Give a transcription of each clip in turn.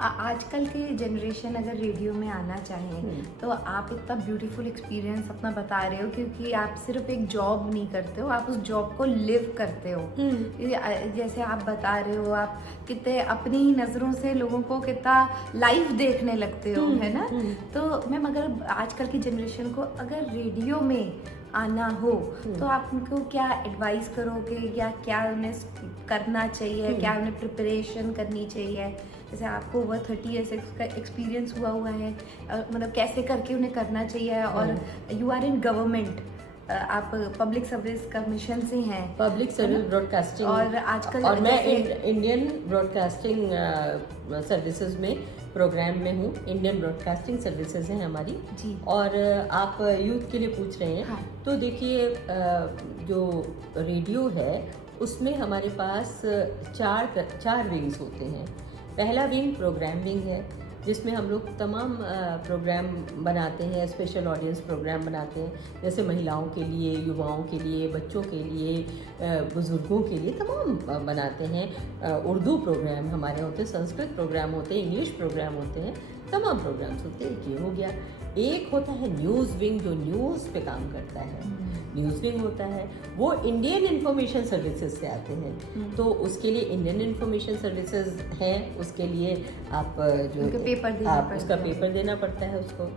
आजकल के जनरेशन अगर रेडियो में आना चाहें तो आप इतना ब्यूटीफुल एक्सपीरियंस अपना बता रहे हो, क्योंकि आप सिर्फ एक जॉब नहीं करते हो, आप उस जॉब को लिव करते हो। जैसे आप बता रहे हो, आप कितने अपनी ही नज़रों से लोगों को कितना लाइव देखने लगते हो, है ना। तो मैम, अगर आजकल की जनरेशन को अगर रेडियो में आना हो तो आप उनको क्या एडवाइस करोगे, या क्या उन्हें करना चाहिए, क्या उन्हें प्रिपरेशन करनी चाहिए? जैसे आपको ओवर 30 ईयर्स का एक्सपीरियंस हुआ है, मतलब कैसे करके उन्हें करना चाहिए? और यू आर इन गवर्नमेंट, आप पब्लिक सर्विस कमीशन से हैं, पब्लिक सर्विस ब्रॉडकास्टिंग, और आजकल और मैं इंडियन ब्रॉडकास्टिंग सर्विसेज में प्रोग्राम में हूँ। इंडियन ब्रॉडकास्टिंग सर्विसेज हैं हमारी जी। और आप यूथ के लिए पूछ रहे हैं। हाँ। तो देखिए, जो रेडियो है उसमें हमारे पास चार विंग्स होते हैं। पहला विंग प्रोग्राम विंग है, जिसमें हम लोग तमाम प्रोग्राम बनाते हैं, स्पेशल ऑडियंस प्रोग्राम बनाते हैं, जैसे महिलाओं के लिए, युवाओं के लिए, बच्चों के लिए, बुज़ुर्गों के लिए तमाम बनाते हैं। उर्दू प्रोग्राम हमारे होते हैं, संस्कृत प्रोग्राम होते हैं, इंग्लिश प्रोग्राम होते हैं, तमाम प्रोग्राम्स होते हैं। ये हो गया। एक होता है न्यूज़ विंग, जो न्यूज़ पे काम करता है। न्यूज़ विंग होता है वो इंडियन इंफॉर्मेशन सर्विसेज से आते हैं, तो उसके लिए इंडियन इंफॉर्मेशन सर्विसेज हैं, उसके लिए आप जो उसका पेपर देना पड़ता है उसको।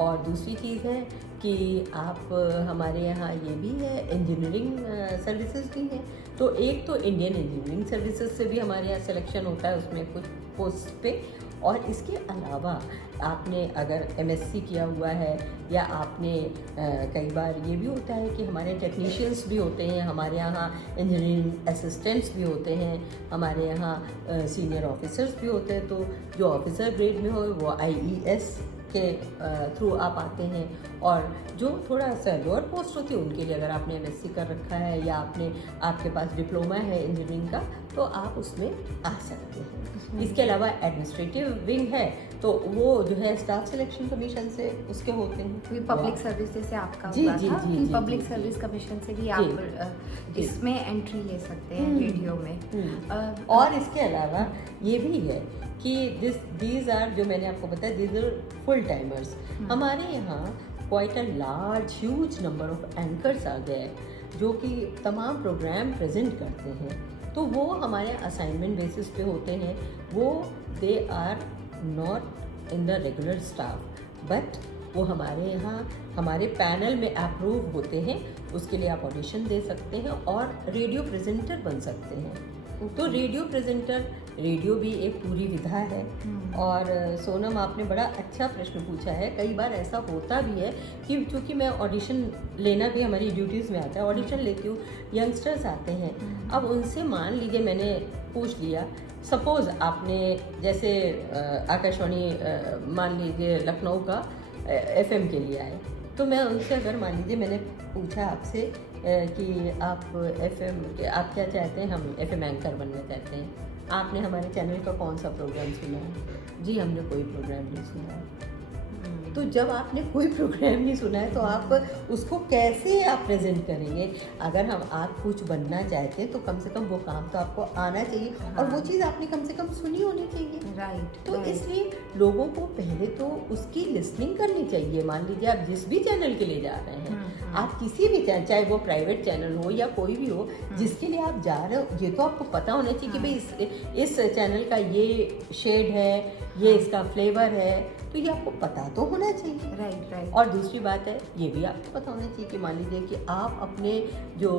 और दूसरी चीज़ है कि आप हमारे यहाँ ये भी है, इंजीनियरिंग सर्विसेज भी हैं। तो एक तो इंडियन इंजीनियरिंग सर्विसेज से भी हमारे यहाँ सिलेक्शन होता है उसमें कुछ पोस्ट पे। और इसके अलावा आपने अगर एमएससी किया हुआ है, या आपने कई बार ये भी होता है कि हमारे टेक्नीशियंस भी होते हैं, हमारे यहाँ इंजीनियरिंग असिस्टेंट्स भी होते हैं, हमारे यहाँ सीनियर ऑफिसर्स भी होते हैं। तो जो ऑफिसर ग्रेड में हो वो आईईएस के थ्रू आप आते हैं, और जो थोड़ा सा लोअर पोस्ट होती है उनके लिए अगर आपने एमएससी कर रखा है या आपके पास डिप्लोमा है इंजीनियरिंग का, तो आप उसमें आ सकते हैं। इसके अलावा एडमिनिस्ट्रेटिव विंग है, तो वो जो है स्टाफ सिलेक्शन कमीशन से उसके होते हैं। पब्लिक सर्विस से आपका जी, हुआ जी, था जी, कि जी, पब्लिक जी, सर्विस कमीशन से भी आप इसमें एंट्री ले सकते हैं रेडियो में। और इसके अलावा ये भी है कि दीज आर, जो मैंने आपको बताया, दीज आर फुल टाइमर्स। हमारे यहाँ quite a large huge number of anchors आ गए जो कि तमाम प्रोग्राम प्रेजेंट करते हैं। तो वो हमारे असाइनमेंट बेसिस पे होते हैं। वो they are not in the regular staff, but वो हमारे यहाँ हमारे पैनल में अप्रूव होते हैं। उसके लिए आप ऑडिशन दे सकते हैं और रेडियो प्रेजेंटर बन सकते हैं। तो रेडियो प्रेजेंटर, रेडियो भी एक पूरी विधा है। और सोनम, आपने बड़ा अच्छा प्रश्न पूछा है। कई बार ऐसा होता भी है कि चूँकि मैं ऑडिशन लेना भी हमारी ड्यूटीज़ में आता है, ऑडिशन लेती हूँ, यंगस्टर्स आते हैं। अब उनसे मान लीजिए मैंने पूछ लिया, सपोज़ आपने जैसे आकाशवाणी मान लीजिए लखनऊ का एफएम के लिए आए, तो मैं उनसे अगर मान लीजिए मैंने पूछा आपसे कि आप एफएम, आप क्या चाहते हैं? हम एफएम एंकर बनना चाहते हैं। आपने हमारे चैनल का कौन सा प्रोग्राम सुना है? जी, हमने कोई प्रोग्राम नहीं सुना है। तो जब आपने कोई प्रोग्राम नहीं सुना है तो आप उसको कैसे आप प्रेजेंट करेंगे? अगर आप कुछ बनना चाहते हैं तो कम से कम वो काम तो आपको आना चाहिए। और वो चीज़ आपने कम से कम सुनी होनी चाहिए। राइट। तो इसलिए लोगों को पहले तो उसकी लिसनिंग करनी चाहिए। मान लीजिए आप जिस भी चैनल के लिए जा रहे हैं, आप किसी भी चैनल, चाहे वो प्राइवेट चैनल हो या कोई भी हो, जिसके लिए आप जा रहे हो, ये तो आपको पता होना चाहिए कि भाई इस चैनल का ये शेड है, ये इसका फ्लेवर है, तो ये आपको पता तो होना चाहिए। राइट। और दूसरी बात है, ये भी आपको पता होना चाहिए कि मान लीजिए कि आप अपने जो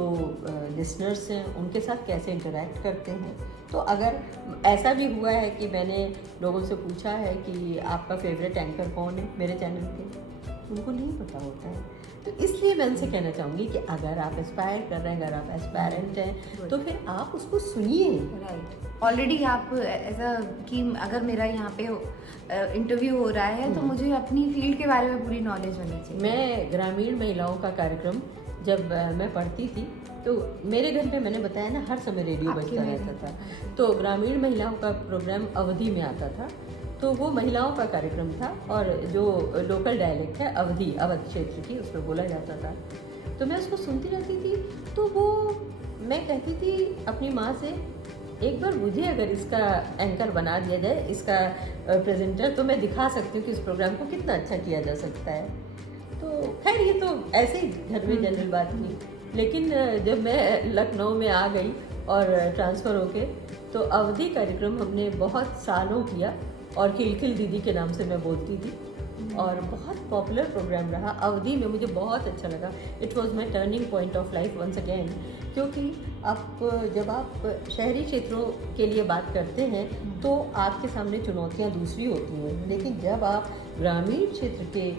लिसनर्स हैं उनके साथ कैसे इंटरेक्ट करते हैं। तो अगर ऐसा भी हुआ है कि मैंने लोगों से पूछा है कि आपका फेवरेट एंकर कौन है मेरे चैनल पे, उनको नहीं पता होता है। तो इसलिए मैं उनसे कहना चाहूँगी कि अगर आप एस्पायर कर रहे हैं, अगर आप एस्पायरेंट हैं, तो फिर आप उसको सुनिए। राइट। ऑलरेडी आप ऐसा कि अगर मेरा यहाँ पे इंटरव्यू हो रहा है तो मुझे अपनी फील्ड के बारे में पूरी नॉलेज होनी चाहिए। मैं ग्रामीण महिलाओं का कार्यक्रम जब मैं पढ़ती थी, तो मेरे घर में, मैंने बताया ना, हर समय रेडियो बजता रहता था। तो ग्रामीण महिलाओं का प्रोग्राम अवधि में आता था, तो वो महिलाओं का कार्यक्रम था। और जो लोकल डायलेक्ट है अवध क्षेत्र की, उसमें बोला जाता था। तो मैं उसको सुनती रहती थी। तो वो मैं कहती थी अपनी माँ से एक बार मुझे अगर इसका एंकर बना दिया जाए, इसका प्रेजेंटर, तो मैं दिखा सकती हूँ कि इस प्रोग्राम को कितना अच्छा किया जा सकता है। तो खैर ये तो ऐसे ही घर में जनरल बात थी। लेकिन जब मैं लखनऊ में आ गई और ट्रांसफ़र होके, तो अवधि कार्यक्रम हमने बहुत सालों किया और खिलखिल दीदी के नाम से मैं बोलती थी और बहुत पॉपुलर प्रोग्राम रहा अवधि में। मुझे बहुत अच्छा लगा। It was my turning point of life once again, क्योंकि जब आप शहरी क्षेत्रों के लिए बात करते हैं तो आपके सामने चुनौतियां दूसरी होती हैं, लेकिन जब आप ग्रामीण क्षेत्र के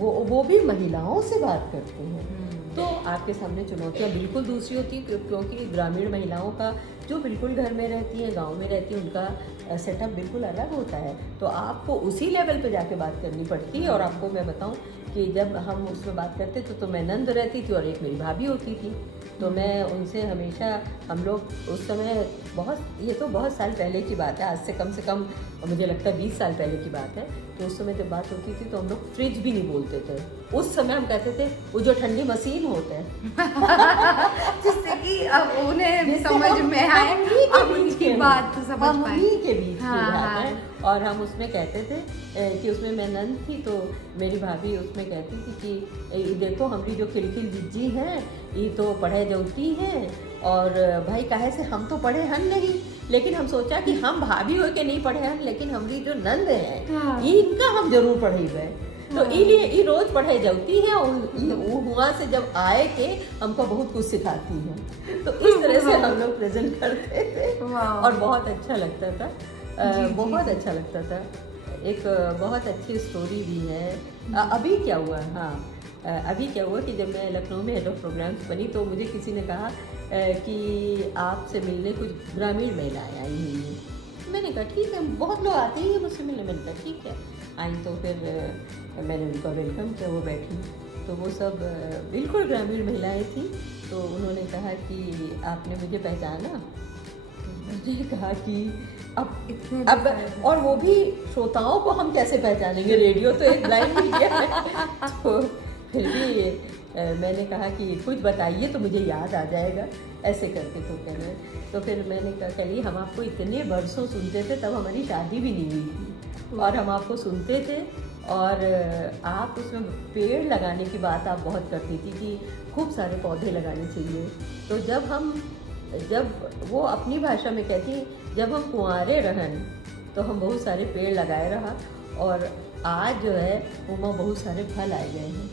वो भी महिलाओं से बात करते हैं तो आपके सामने चुनौतियां बिल्कुल दूसरी होती हैं, क्योंकि ग्रामीण महिलाओं का जो बिल्कुल घर में रहती हैं, गांव में रहती हैं, उनका सेटअप बिल्कुल अलग होता है। तो आपको उसी लेवल पे जाके बात करनी पड़ती है। और आपको मैं बताऊं कि जब हम उसमें बात करते थे तो मैं नंद रहती थी और एक मेरी भाभी होती थी। तो मैं उनसे हमेशा, हम लोग उस समय ये तो बहुत साल पहले की बात है, आज से कम मुझे लगता है 20 साल पहले की बात है। तो उस समय जब बात होती थी तो हम लोग फ्रिज भी नहीं बोलते थे। उस समय हम कहते थे वो जो ठंडी मशीन होता है जिससे कि अब उन्हें समझ में आए, अब उनकी बात तो समझ पाए। उन्हीं के बीच की हाँ, बात है। और हम उसमें कहते थे कि उसमें मैं नंद थी तो मेरी भाभी उसमें कहती थी कि देखो हमारी जो खिलखिल जिज्जी हैं ये तो पढ़े जौती हैं, और भाई काहे से हम तो पढ़े हन नहीं, लेकिन हम सोचा कि हम भाभी हो के नहीं पढ़े हन, लेकिन हमारी जो नंद है इनका हम जरूर पढ़े हुए। तो इलिए ये रोज पढ़े जाती है और वहाँ से जब आए के हमको बहुत कुछ सिखाती है। तो इस तरह से हम लोग प्रेजेंट करते थे और बहुत अच्छा लगता था। बहुत अच्छा लगता था। एक बहुत अच्छी स्टोरी भी है। अभी क्या हुआ, अभी क्या हुआ कि जब मैं लखनऊ में हेड ऑफ प्रोग्राम्स बनी तो मुझे किसी ने कहा कि आपसे मिलने कुछ ग्रामीण महिलाएं आई हुई हैं। मैंने कहा ठीक है, बहुत लोग आते ही हैं मुझसे मिलने। मैंने कहा ठीक है आई। तो फिर मैंने उनका वेलकम किया, वो बैठी तो वो सब बिल्कुल ग्रामीण महिलाएं थी। तो उन्होंने कहा कि आपने मुझे पहचाना? मैंने कहा कि अब और वो भी श्रोताओं को हम कैसे पहचानेंगे, रेडियो तो एक ब्लाइंड मीडिया है। तो फिर भी मैंने कहा कि कुछ बताइए तो मुझे याद आ जाएगा, ऐसे करके। तो कह रहे, तो फिर मैंने कहा चलिए हम आपको इतने वर्षों सुनते थे, तब हमारी शादी भी नहीं हुई थी और हम आपको सुनते थे। और आप उसमें पेड़ लगाने की बात आप बहुत करती थी कि खूब सारे पौधे लगाने चाहिए। तो जब वो अपनी भाषा में कहती, जब हम कुंवारे रहन तो हम बहुत सारे पेड़ लगाए रहा और आज जो है उमा बहुत सारे फल आए गए हैं।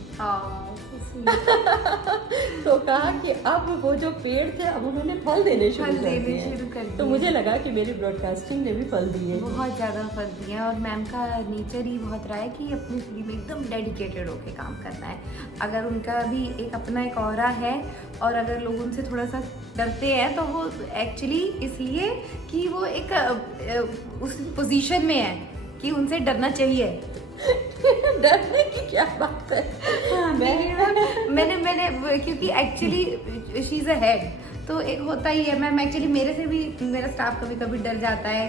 तो कहा कि अब वो जो पेड़ थे अब उन्होंने फल देने शुरू कर दिए। तो मुझे लगा कि मेरी ब्रॉडकास्टिंग ने भी फल दिए, बहुत ज़्यादा फल दिए। और मैम का नेचर ही बहुत रहा है कि अपनी फील्ड में एकदम डेडिकेटेड होके काम करना है। अगर उनका भी एक अपना एक ऑरा है और अगर लोग उनसे थोड़ा सा डरते हैं तो वो एक्चुअली इसलिए कि वो एक उस पोजीशन में है कि उनसे डरना चाहिए। डरने की क्या बात है। मैंने क्योंकि actually she is a head, तो एक होता ही है। मैम एक्चुअली मेरे से भी मेरा स्टाफ कभी कभी डर जाता है,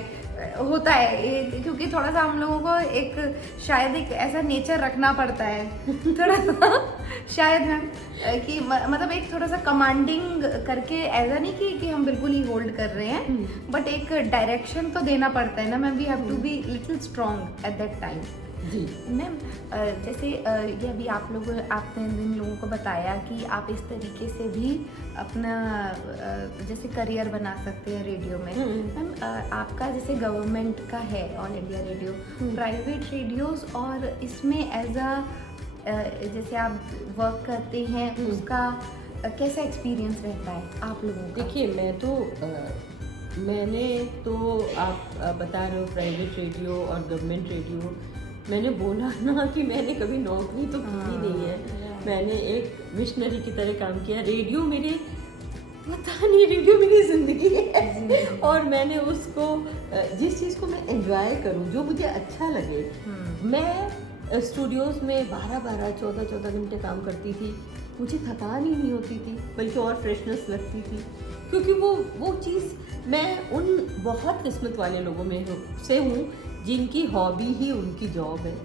होता है, क्योंकि थोड़ा सा हम लोगों को एक शायद एक ऐसा नेचर रखना पड़ता है थोड़ा सा शायद मैम कि मतलब एक थोड़ा सा कमांडिंग करके, ऐसा नहीं कि हम बिल्कुल ही होल्ड कर रहे हैं, बट एक डायरेक्शन तो देना पड़ता है ना ma'am. We have to be little strong at that time. जी मैम, जैसे ये अभी आपने इन लोगों को बताया कि आप इस तरीके से भी अपना जैसे करियर बना सकते हैं रेडियो में। मैम, आपका जैसे गवर्नमेंट का है all India radio, private radios, और इसमें एज अ जैसे आप वर्क करते हैं उसका कैसा एक्सपीरियंस रहता है आप लोगों का? देखिए मैंने तो आप बता रहे हो प्राइवेट रेडियो और गवर्नमेंट रेडियो, मैंने बोला ना कि मैंने कभी नौकरी तो की नहीं है। मैंने एक मिशनरी की तरह काम किया। रेडियो मेरे पता नहीं, रेडियो मेरी ज़िंदगी है और मैंने उसको जिस चीज़ को मैं एंजॉय करूं, जो मुझे अच्छा लगे, मैं स्टूडियोज़ में 12-12, 14-14 घंटे काम करती थी। मुझे थकान ही नहीं होती थी, बल्कि और फ्रेशनेस लगती थी, क्योंकि वो चीज़ मैं उन बहुत किस्मत वाले लोगों में से हूँ जिनकी हॉबी ही उनकी जॉब है।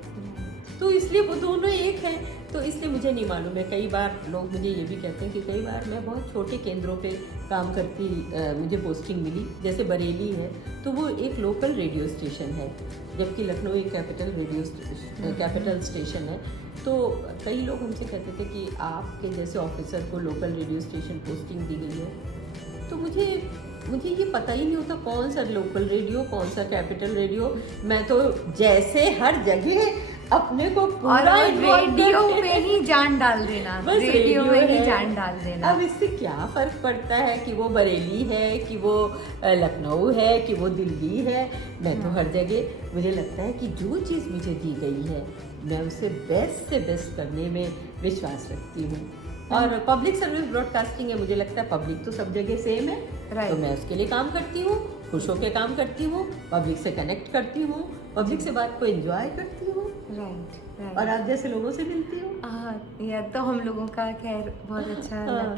तो इसलिए वो दोनों एक हैं। तो इसलिए मुझे नहीं मालूम है। कई बार लोग मुझे ये भी कहते हैं कि कई बार मैं बहुत छोटे केंद्रों पे काम करती, मुझे पोस्टिंग मिली, जैसे बरेली है तो वो एक लोकल रेडियो स्टेशन है, जबकि लखनऊ एक कैपिटल स्टेशन है। तो कई लोग हमसे कहते थे कि आपके जैसे ऑफिसर को लोकल रेडियो स्टेशन पोस्टिंग दी गई है। तो मुझे ये पता ही नहीं होता कौन सा लोकल रेडियो, कौन सा कैपिटल रेडियो। मैं तो जैसे हर जगह अपने को पूरा रेडियो पे ही जान डाल देना, बस रेडियो में ही है। जान डाल देना। अब इससे क्या फर्क पड़ता है कि वो बरेली है, कि वो लखनऊ है, कि वो दिल्ली है। मैं तो हर जगह, मुझे लगता है कि जो चीज़ मुझे दी गई है मैं उसे बेस्ट से बेस्ट करने में विश्वास रखती हूँ। और पब्लिक सर्विस ब्रॉडकास्टिंग है, मुझे लगता है पब्लिक तो सब जगह सेम है। तो मैं उसके लिए काम करती हूँ, खुश होकर काम करती हूँ, पब्लिक से कनेक्ट करती हूँ, पब्लिक से बात को एंजॉय करती हूँ, राइट। और आप जैसे लोगों से मिलती हूँ। हाँ, यह तो हम लोगों का खैर बहुत अच्छा लग है।